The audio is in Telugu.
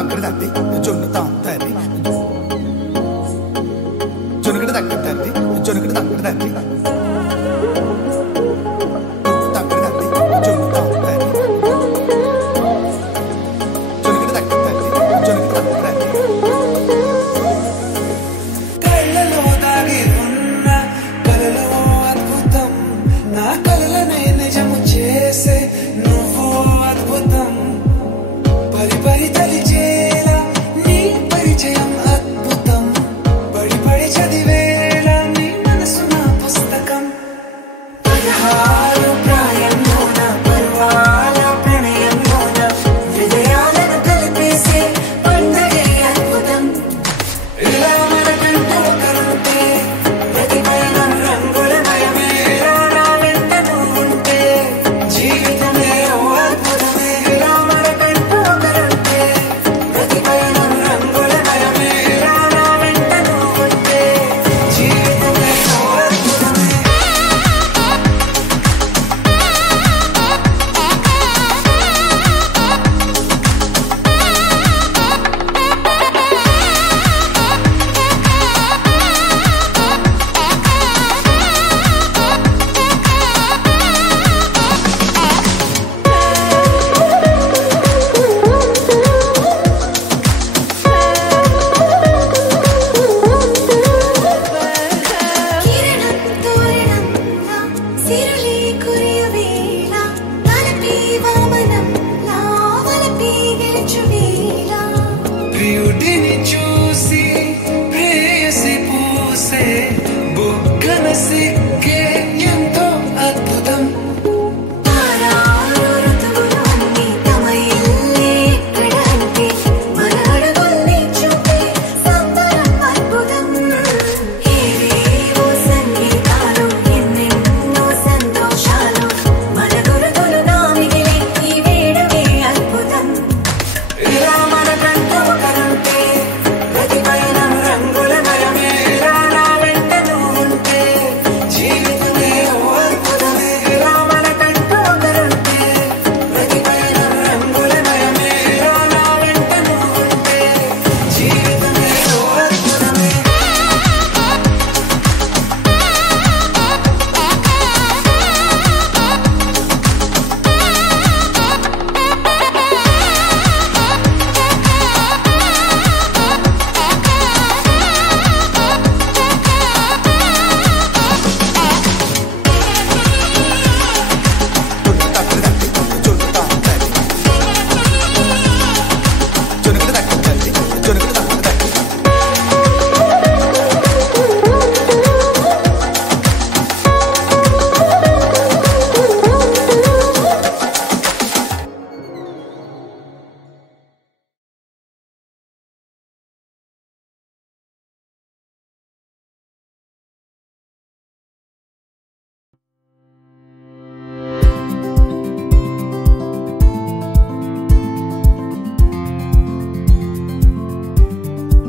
తాకడదండి జొన్ను తాంతది జొనుగడ తగ్గదండి జొనుగడ తగ్గదండి తగ్గదండి జొన్ను తాంతది జొనుగడ తగ్గదండి జొనుగడ తగ్గదండి కళ్ళలో దాగి ఉన్న కలలో అద్భుతం నా కలలనే నిజము చేసే నువ్వు అద్భుతం పరి పరి తలిచేలా నీ పరిచయం అద్భుతం పడి పడి చదివేలా నీ మనసు నా పుస్తకం పదహారు ప్రాయంలోన పర్వాల ప్రణయంలోన హృదయాలను కలిపేసే పండగే అద్భుతం ఇలా మనకంటూ ఒకరుంటే ప్రతిపైన రంగుల మయమేలా నా వెంట నువ్వుంటే జీవితమే ఓ అద్భుతమే ఇలా మనకంటూ ఒకరుంటే ప్రతిపైన రంగుల మయమేలా నా వెంట నువ్వుంటే జీవితమే ఓ అద్భుతమే కిరణం తోరణంలా సిరులే కురియవేళ తలపి వామనంలా వలపి గెలుచువేళ ప్రియుడిని